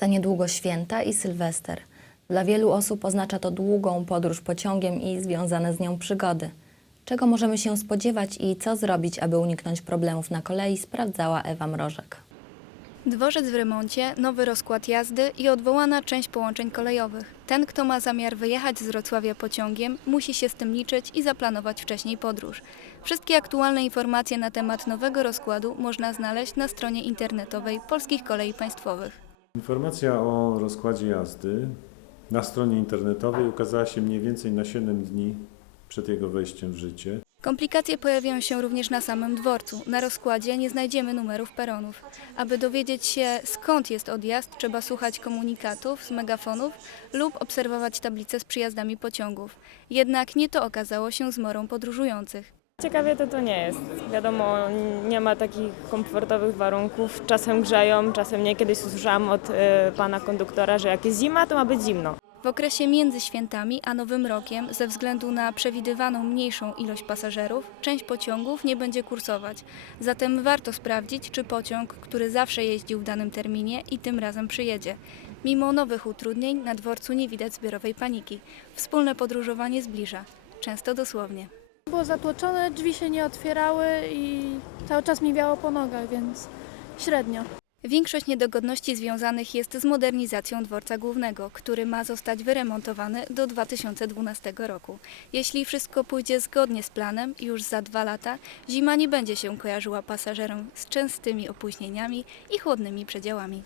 Za niedługo święta i Sylwester. Dla wielu osób oznacza to długą podróż pociągiem i związane z nią przygody. Czego możemy się spodziewać i co zrobić, aby uniknąć problemów na kolei, sprawdzała Ewa Mrożek. Dworzec w remoncie, nowy rozkład jazdy i odwołana część połączeń kolejowych. Ten, kto ma zamiar wyjechać z Wrocławia pociągiem, musi się z tym liczyć i zaplanować wcześniej podróż. Wszystkie aktualne informacje na temat nowego rozkładu można znaleźć na stronie internetowej Polskich Kolei Państwowych. Informacja o rozkładzie jazdy na stronie internetowej ukazała się mniej więcej na 7 dni przed jego wejściem w życie. Komplikacje pojawiają się również na samym dworcu. Na rozkładzie nie znajdziemy numerów peronów. Aby dowiedzieć się skąd jest odjazd, trzeba słuchać komunikatów z megafonów lub obserwować tablice z przyjazdami pociągów. Jednak nie to okazało się zmorą podróżujących. Ciekawie to to nie jest. Wiadomo, nie ma takich komfortowych warunków. Czasem grzeją, czasem nie. Kiedyś usłyszałam od e, pana konduktora, że jak jest zima, to ma być zimno. W okresie między świętami a Nowym Rokiem, ze względu na przewidywaną mniejszą ilość pasażerów, część pociągów nie będzie kursować. Zatem warto sprawdzić, czy pociąg, który zawsze jeździł w danym terminie i tym razem przyjedzie. Mimo nowych utrudnień na dworcu nie widać zbiorowej paniki. Wspólne podróżowanie zbliża, często dosłownie. Było zatłoczone, drzwi się nie otwierały i cały czas mi wiało po nogach, więc średnio. Większość niedogodności związanych jest z modernizacją dworca głównego, który ma zostać wyremontowany do 2012 roku. Jeśli wszystko pójdzie zgodnie z planem, już za dwa lata zima nie będzie się kojarzyła pasażerom z częstymi opóźnieniami i chłodnymi przedziałami.